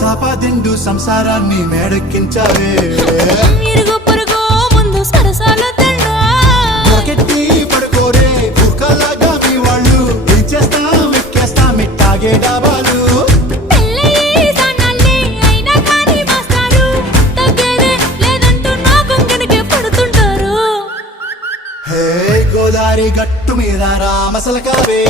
సాపాదిండు సంసారాన్ని మేడెక్కించావే ఇరుగు పొరుగు ముందు సరసాలొద్దండా రాకెట్టి పడుకోరే కుక్కలాగా మీ వాళ్ళు ఏం చేస్తాం ఎక్కేస్తాం ఇట్టాగే డాబాలు పెళ్ళయి సన్నాళ్ళే అయినా కానీ మాస్తారు తగ్గేదే లేదంటూ నా కొంగనికే పడుతుంటారు హే గోదారి గట్టు మీద రామసలకావే